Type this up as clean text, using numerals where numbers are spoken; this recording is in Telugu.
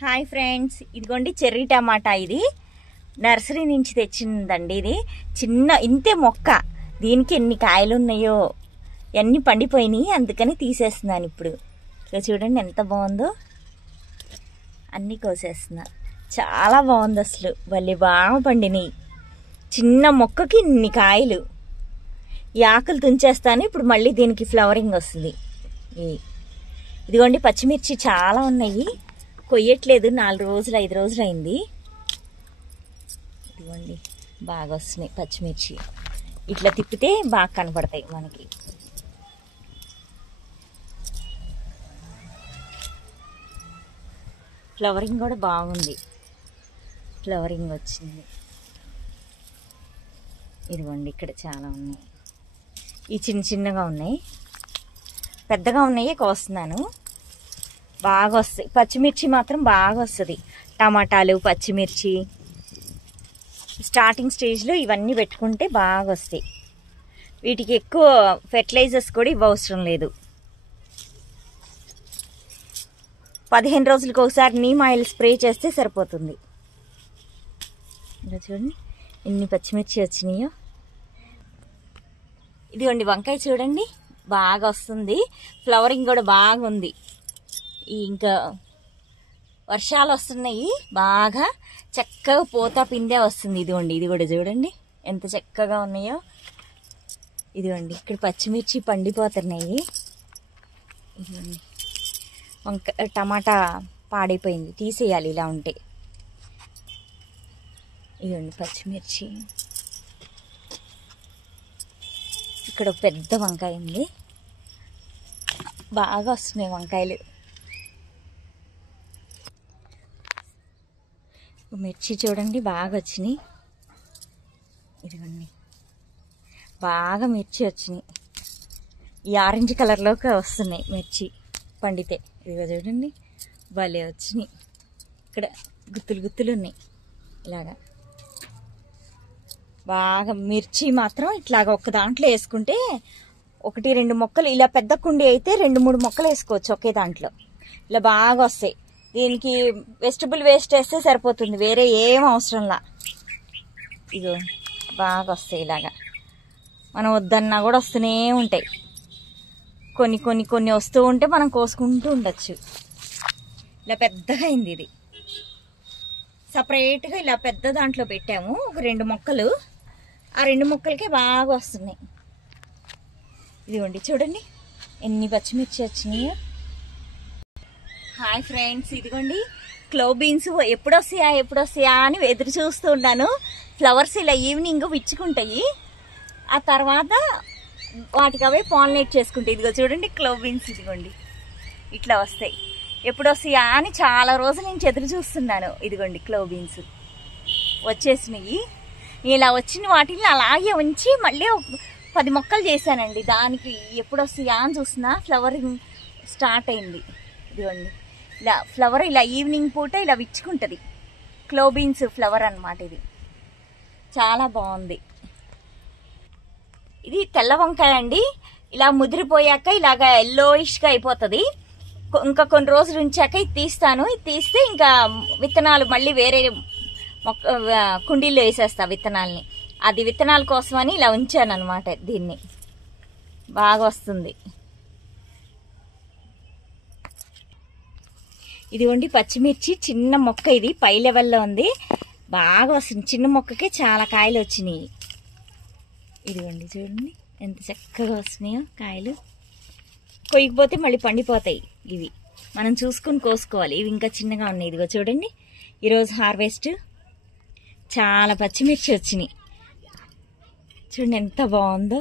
హాయ్ ఫ్రెండ్స్, ఇదిగోండి చెర్రీ టమాటా. ఇది నర్సరీ నుంచి తెచ్చిందండి. ఇది చిన్న ఇంతే మొక్క. దీనికి ఎన్ని కాయలు ఉన్నాయో, అన్నీ పండిపోయినాయి. అందుకని తీసేస్తున్నాను ఇప్పుడు. ఇక చూడండి ఎంత బాగుందో. అన్నీ కోసేస్తున్నా. చాలా బాగుంది అసలు. భలే బాగా పండినాయి. చిన్న మొక్కకి ఇన్ని కాయలు. ఈ ఆకులు తుంచేస్తాను. ఇప్పుడు మళ్ళీ దీనికి ఫ్లవరింగ్ వస్తుంది. ఇదిగోండి పచ్చిమిర్చి చాలా ఉన్నాయి. కొయ్యట్లేదు. 4 రోజులు 5 రోజులు అయింది. ఇదిగోండి బాగా వస్తున్నాయి పచ్చిమిర్చి. ఇట్లా తిప్పితే బాగా కనపడతాయి మనకి. ఫ్లవరింగ్ కూడా బాగుంది. ఫ్లవరింగ్ వచ్చింది. ఇదిగోండి ఇక్కడ చాలా ఉన్నాయి. ఈ చిన్న చిన్నగా ఉన్నాయి. పెద్దగా ఉన్నాయి కోస్తున్నాను. బాగా వస్తాయి. పచ్చిమిర్చి మాత్రం బాగా వస్తుంది. టమాటాలు, పచ్చిమిర్చి స్టార్టింగ్ స్టేజ్లో ఇవన్నీ పెట్టుకుంటే బాగా వస్తాయి. వీటికి ఎక్కువ ఫెర్టిలైజర్స్ కూడా ఇవ్వవసరం లేదు. 15 రోజులకు ఒకసారి నీమ్ ఆయిల్ స్ప్రే చేస్తే సరిపోతుంది. ఇలా చూడండి ఎన్ని పచ్చిమిర్చి వచ్చినాయో. ఇదిగోండి వంకాయ చూడండి బాగా వస్తుంది. ఫ్లవరింగ్ కూడా బాగుంది. ఇంకా వర్షాలు వస్తున్నాయి. బాగా చక్కగా పూత పిందే వస్తుంది. ఇదిగోండి ఇది కూడా చూడండి ఎంత చక్కగా ఉన్నాయో. ఇదిగోండి ఇక్కడ పచ్చిమిర్చి పండిపోతున్నాయి. ఇదిగోండి టమాటా పాడైపోయింది, తీసేయాలి ఇలా ఉంటే. ఇదిగోండి పచ్చిమిర్చి. ఇక్కడ పెద్ద వంకాయ ఉంది. బాగా వస్తున్నాయి వంకాయలు. మిర్చి చూడండి బాగా వచ్చినాయి. ఇదిగోండి బాగా మిర్చి వచ్చినాయి. ఈ ఆరెంజ్ కలర్లోకి వస్తున్నాయి మిర్చి పండితే. ఇదిగో చూడండి భలే వచ్చినాయి. ఇక్కడ గుత్తులు గుత్తులు ఉన్నాయి. ఇలాగా బాగా మిర్చి మాత్రం ఇట్లాగా ఒక దాంట్లో వేసుకుంటే 1-2 మొక్కలు, ఇలా పెద్ద కుండి అయితే 2-3 మొక్కలు వేసుకోవచ్చు ఒకే దాంట్లో. ఇలా బాగా వస్తాయి. దీనికి వెజిటబుల్ వేస్ట్ వేస్తే సరిపోతుంది, వేరే ఏం అవసరంలా. ఇగో బాగా వస్తాయి. ఇలాగా మనం వద్దన్నా కూడా వస్తూనే ఉంటాయి. కొన్ని కొన్ని కొన్ని వస్తూ ఉంటే మనం కోసుకుంటూ ఉండొచ్చు. ఇలా పెద్దగా అయింది. ఇది సపరేట్గా ఇలా పెద్ద దాంట్లో పెట్టాము. ఒక 2 మొక్కలు. ఆ 2 మొక్కలకే బాగా వస్తున్నాయి. ఇదిగోండి చూడండి ఎన్ని పచ్చిమిర్చి వచ్చినాయో. హాయ్ ఫ్రెండ్స్, ఇదిగోండి క్లవ్ బీన్స్ ఎప్పుడు వస్తాయా అని ఎదురు చూస్తూ ఉన్నాను. ఫ్లవర్స్ ఇలా ఈవినింగ్ విచ్చుకుంటాయి. ఆ తర్వాత వాటికి అవే పాలినేట్ చేసుకుంటాయి. ఇదిగో చూడండి క్లవ్ బీన్స్. ఇదిగోండి ఇట్లా వస్తాయి. ఎప్పుడు వస్తాయా అని చాలా రోజుల నుంచి ఎదురు చూస్తున్నాను. ఇదిగోండి క్లవ్ బీన్స్ వచ్చేసినాయి. ఇలా వచ్చిన వాటిని అలాగే ఉంచి మళ్ళీ 10 మొక్కలు చేశానండి. దానికి ఎప్పుడు వస్తాయా అని చూస్తున్నా. ఫ్లవరింగ్ స్టార్ట్ అయింది. ఇదిగోండి ఇలా ఫ్లవర్ ఇలా ఈవినింగ్ పూట ఇలా విచ్చుకుంటుంది. క్లవ్ బీన్స్ ఫ్లవర్ అన్నమాట. ఇది చాలా బాగుంది. ఇది తెల్ల వంకాయ అండి. ఇలా ముదిరిపోయాక ఇలాగా ఎల్లోయిష్గా అయిపోతుంది. ఇంకా కొన్ని రోజులు ఉంచాక ఇది తీస్తాను. ఇది తీస్తే ఇంకా విత్తనాలు మళ్ళీ వేరే కుండీల్లో వేసేస్తా విత్తనాలని. అది విత్తనాల కోసమని ఇలా ఉంచాను అనమాట. దీన్ని బాగా వస్తుంది. ఇదిగోండి పచ్చిమిర్చి చిన్న మొక్క. ఇది పై లెవెల్లో ఉంది. బాగా వస్తుంది. చిన్న మొక్కకే చాలా కాయలు వచ్చినాయి. ఇదిగోండి చూడండి ఎంత చక్కగా వస్తున్నాయో కాయలు. కొయ్యకపోతే మళ్ళీ పండిపోతాయి. ఇవి మనం చూసుకుని కోసుకోవాలి. ఇవి ఇంకా చిన్నగా ఉన్నాయి. ఇదిగో చూడండి ఈరోజు హార్వెస్ట్. చాలా పచ్చిమిర్చి వచ్చినాయి. చూడండి ఎంత బాగుందో.